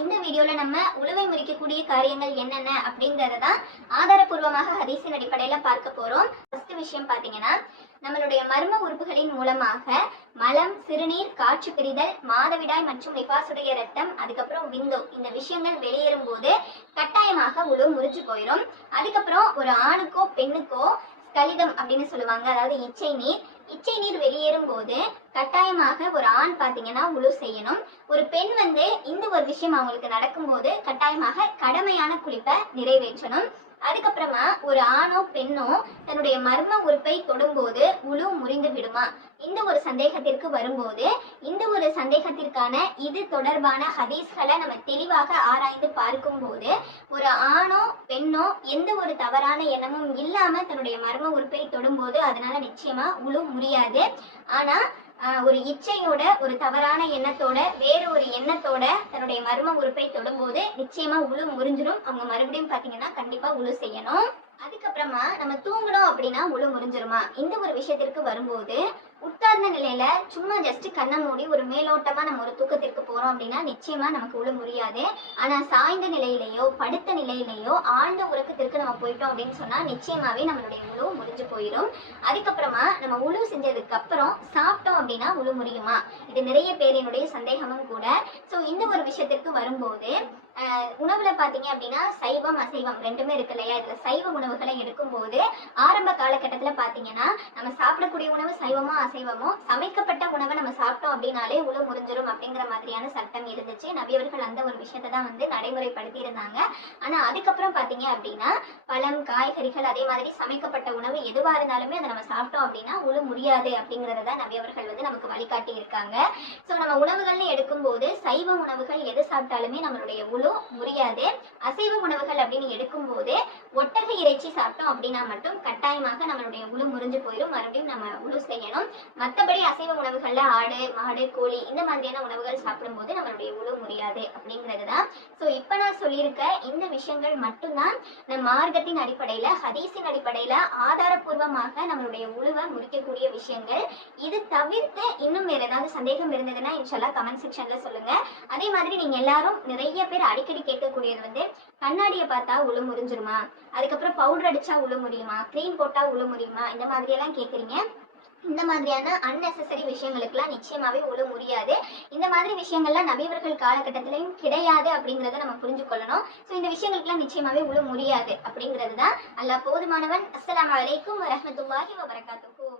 இந்த வீடியோல நம்ம உழவை முறிக்கக்கூடிய காரியங்கள் என்னென்ன அப்படிங்கறதான் ஆதாரபூர்வமாக ஹதீஸின் அடிப்படையில பார்க்க போறோம். ஃபர்ஸ்ட் விஷயம் பாத்தீங்கன்னா நம்மளுடைய மர்ம உறுப்புகளின் மூலமாக மலம் சிறுநீர் காற்று பிரிதல் மாதவிடாய் மற்றும் நிபாசுடைய ரத்தம் அதுக்கப்புறம் விந்து இந்த விஷயங்கள் வெளியேறும் போது கட்டாயமாக உழு முறிஞ்சு போயிடும் அதுக்கப்புறம் ஒரு ஆணுக்கோ பெண்ணுக்கோ ஸ்கலிதம் அப்படின்னு சொல்லுவாங்க. அதாவது இச்சை நீர். இச்சை நீர் வெளியேறும் போது கட்டாயமாக ஒரு ஆண் பாத்தீங்கன்னா உழு செய்யணும். ஒரு பெண் வந்து இந்த ஒரு விஷயம் அவங்களுக்கு நடக்கும்போது கட்டாயமாக கடமையான குளிப்பை நிறைவேற்றணும். அதுக்கப்புறமா ஒரு ஆணோ பெண்ணோ தன்னுடைய மர்ம உறுப்பை தொடும்போது உழு முறிந்து விடுமா? இந்த ஒரு சந்தேகத்திற்கு வரும்போது இந்த ஒரு சந்தேகத்திற்கான இது தொடர்பான ஹதீஸ்களை நம்ம தெளிவாக ஆராய்ந்து பார்க்கும்போது ஒரு ஆணோ பெண்ணோ எந்த ஒரு தவறான எண்ணமும் இல்லாம தன்னுடைய மர்ம உறுப்பை தொடும்போது அதனால நிச்சயமா உழு முடியாது ஆனா ஒரு இச்சையோட ஒரு தவறான எண்ணத்தோட வேற ஒரு எண்ணத்தோட தன்னுடைய மர்ம உறுப்பை தொடும்போது நிச்சயமா உழு முறிஞ்சிடும் அவங்க மறுபடியும் பாத்தீங்கன்னா கண்டிப்பா உழு செய்யணும். அதுக்கப்புறமா நம்ம தூங்கணும் அப்படின்னா உழு முறிஞ்சிருமா? இந்த ஒரு விஷயத்திற்கு வரும்போது உட்கார்ந்த நிலையில சும்மா ஜஸ்ட் கண்ணை மூடி ஒரு மேலோட்டமா நம்ம ஒரு தூக்கத்திற்கு போறோம் அப்படின்னா நிச்சயமா நமக்கு உழு முடியாது ஆனா சாய்ந்த நிலையிலேயோ படுத்த நிலையிலேயோ ஆழ்ந்த உறக்கத்திற்கு நம்ம போயிட்டோம் அப்படின்னு சொன்னா நிச்சயமாவே நம்மளுடைய உழவு முடிஞ்சு போயிடும் அதுக்கப்புறமா நம்ம உழு செஞ்சதுக்கு அப்புறம் சாப்பிட்டோம் அப்படின்னா உழு முடியுமா இது நிறைய பேரினுடைய சந்தேகமும் கூட. ஸோ இந்த ஒரு விஷயத்திற்கு வரும்போது உணவுல பாத்தீங்க அப்படின்னா சைவம் அசைவம் ரெண்டுமே இருக்கு இல்லையா? இதுல சைவ உணவுகளை எடுக்கும்போது ஆரம்ப காலகட்டத்துல பாத்தீங்கன்னா நம்ம சாப்பிடக்கூடிய உணவு சைவமோ அசைவமோ சமைக்கப்பட்ட உணவை நம்ம சாப்பிட்டோம் அப்படின்னாலே உழவு முறிஞ்சிரும் அப்படிங்கிற மாதிரியான சட்டம் இருந்துச்சு. நவியவர்கள் அந்த ஒரு விஷயத்தை தான் வந்து நடைமுறைப்படுத்தி இருந்தாங்க. ஆனா அதுக்கப்புறம் பாத்தீங்க அப்படின்னா பழம் காய்கறிகள் அதே மாதிரி சமைக்கப்பட்ட உணவு எதுவா இருந்தாலுமே அதை நம்ம சாப்பிட்டோம் அப்படின்னா உழு முடியாது அப்படிங்கறத நவியவர்கள் வந்து நமக்கு வழிகாட்டி இருக்காங்க ஸோ நம்ம உணவுகள்னு எடுக்கும்போது சைவ உணவுகள் எது சாப்பிட்டாலுமே நம்மளுடைய உழு முறியாது. அசைவ உணவுகள் அப்படின்னு எடுக்கும்போது ஒட்டக இறைச்சி சாப்பிட்டோம் அப்படின்னா மட்டும் கட்டாயமாக நம்மளுடைய உழு முறிஞ்சு போயிடும் மறுபடியும் நம்ம உழு செய்யணும். மற்றபடி அசைவ உணவுகள்ல ஆடு மாடு கோழி இந்த மாதிரியான உணவுகள் சாப்பிடும்போது நம்மளுடைய உழு முறியாது அப்படிங்கிறது தான் ஸோ இப்போ நான் சொல்லியிருக்க இந்த விஷயங்கள் மட்டும்தான் நம் மார்க்கத்தின் அடிப்படையில ஹதீஸின் அடிப்படையில ஆதாரபூர்வமாக நம்மளுடைய உழுவை முறிக்கக்கூடிய விஷயங்கள். இது தவிர்த்து இன்னும் வேற ஏதாவது சந்தேகம் இருந்ததுன்னா இன்ஷால்லா கமெண்ட் செக்ஷன்ல சொல்லுங்க. அதே மாதிரி நீங்க எல்லாரும் நிறைய பேர் அடிக்கடி கேட்கக்கூடியது வந்து கண்ணாடியை பார்த்தா உள்ள முறிஞ்சிருமா? அதுக்கப்புறம் பவுடர் அடிச்சா உள்ள முடியுமா க்ரீம் போட்டா உள்ள முடியுமா இந்த மாதிரி எல்லாம் கேட்குறீங்க. இந்த மாதிரியான அன்நெசசரி விஷயங்களுக்கெல்லாம் நிச்சயமாவே உள்ள முடியாது இந்த மாதிரி விஷயங்கள்லாம் நபிவர்கள் காலகட்டத்திலையும் கிடையாது அப்படிங்கிறத நம்ம புரிஞ்சு கொள்ளணும். ஸோ இந்த விஷயங்களுக்கெல்லாம் நிச்சயமாவே உள்ள முடியாது அப்படிங்கிறது தான். அல்லாஹ் போதுமானவன். அஸ்லாம் அலைக்கும் வரமத்துல்லாஹி வபரகாத்துஹு.